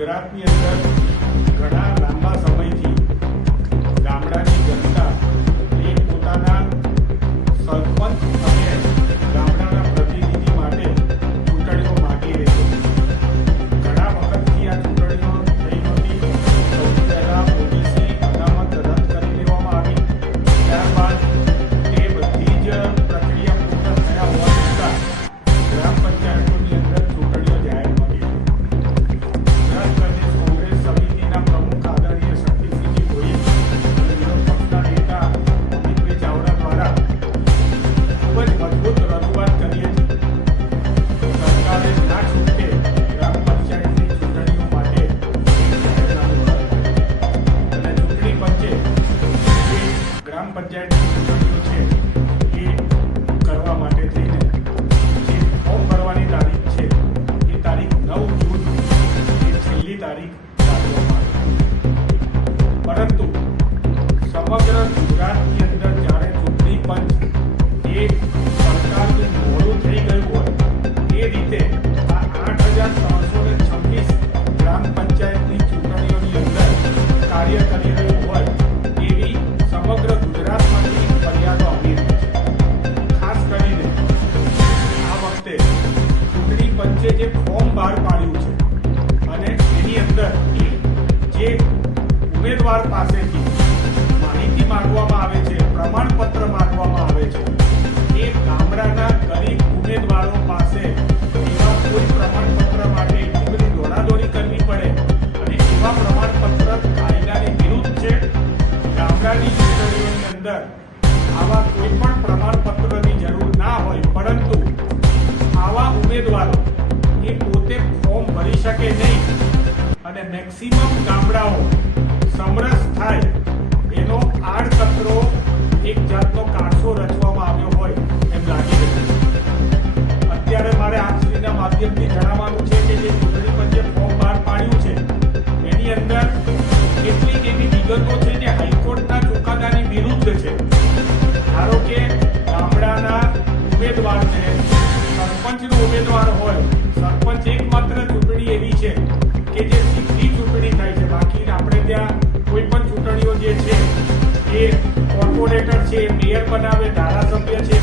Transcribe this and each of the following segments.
ગુજરાતની અંદર ઘણા લાંબા ઉમેદવાર પાસેથી માહિતી માંગવામાં આવે છે, પ્રમાણપત્ર માંગવામાં આવે છે. એ ગામડાના ગરીબ ઉમેદવારો પાસે એવા કોઈ પ્રમાણપત્ર માટે એટલી બધી દોડાદોડી કરવી પડે અને એવા પ્રમાણપત્ર કાયદાની વિરુદ્ધ છે? ગામડાની ચૂંટણીઓની અંદર આવા કોઈ પણ પ્રમાણપત્રની જરૂર ના હોય, પરંતુ આવા ઉમેદવારો એ પોતે ફોર્મ ભરી શકે નહીં. અને મેક્સિમમ ગામડાઓ માધ્યમથી જણાવવાનું ઉમેદવાર હોય, સરપંચ એકમાત્ર ચૂંટણી એવી છે કે જે ચૂંટણી થાય છે. બાકી આપણે ત્યાં કોઈ પણ ચૂંટણીઓ જે છે, એ કોર્પોરેટર છે મેયર બનાવે, ધારાસભ્ય છે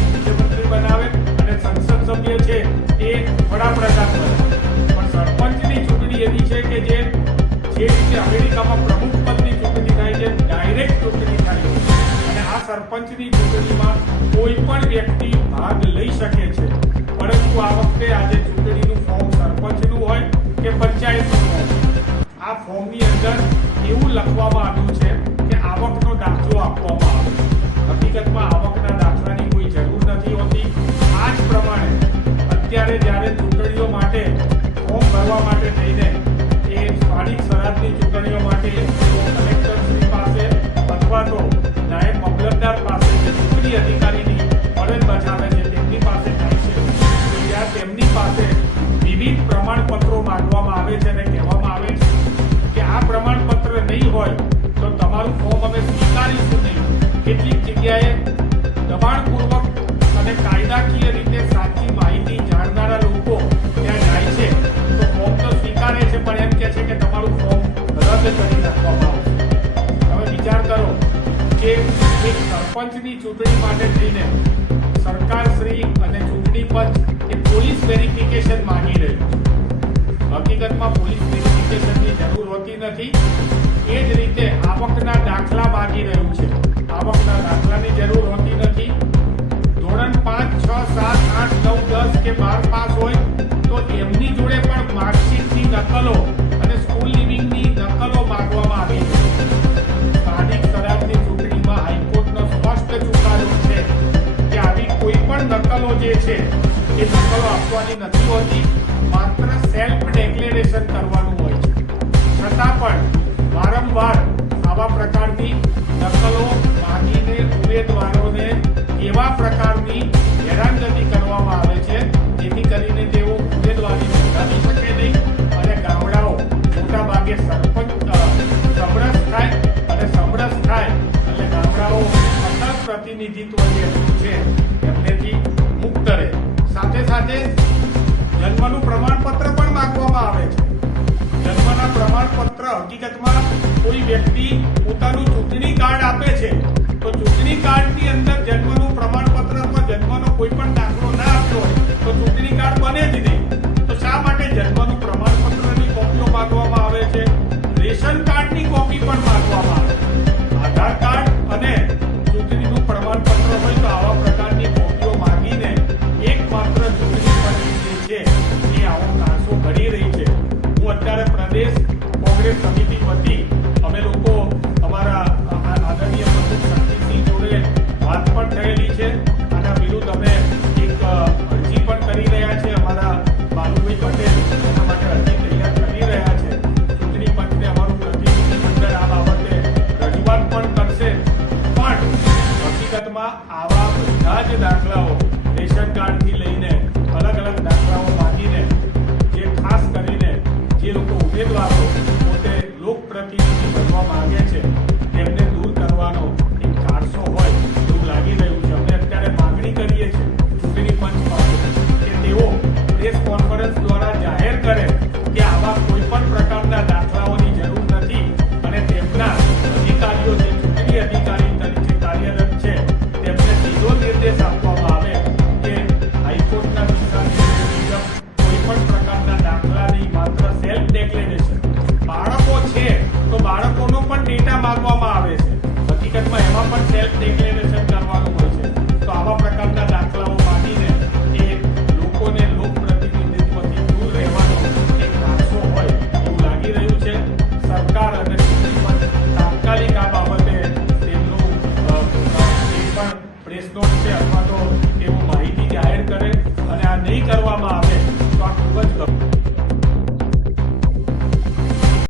સરપંચની ચૂંટણીમાં કોઈ પણ વ્યક્તિ ભાગ લઈ શકે છે. પરંતુ આ વખતે આજે ચૂંટણીનું ફોર્મ સરપંચનું હોય કે પંચાયતનું હોય. આ ફોર્મની અંદર એવું લખવામાં આવ્યું સરપંચની ચૂંટણી માટે થઈને સરકારશ્રી અને ચૂંટણી પંચ એ પોલીસ વેરિફિકેશન માંગી. નકલો જે છે, એ નકલો આપવાની નથી હોતી. માત્ર સેલ્ફ ડિક્લેરેશન કરવાનું હોય છે. છતાં પણ વારંવાર આવા પ્રકારની નકલો માગીને ઉમેદવારોને એવા પ્રકારની હેરાનગતિ કરવામાં આવે છે, જેથી કરીને તેઓ ઉમેદવારી નોંધાવી શકે નહીં અને ગામડાઓ મોટા ભાગે સરપંચ સમરસ થાય અને સમરસ થાય એટલે ગામડાઓ પ્રતિનિધિત્વ જે છે રહે સાથે જન્મનું પ્રમાણપત્ર પણ માંગવામાં આવે છે. જન્મના પ્રમાણપત્ર હકીકતમાં કોઈ વ્યક્તિ Gracias. એમાં પણ સેલ્ફ ડિક્લેરેશન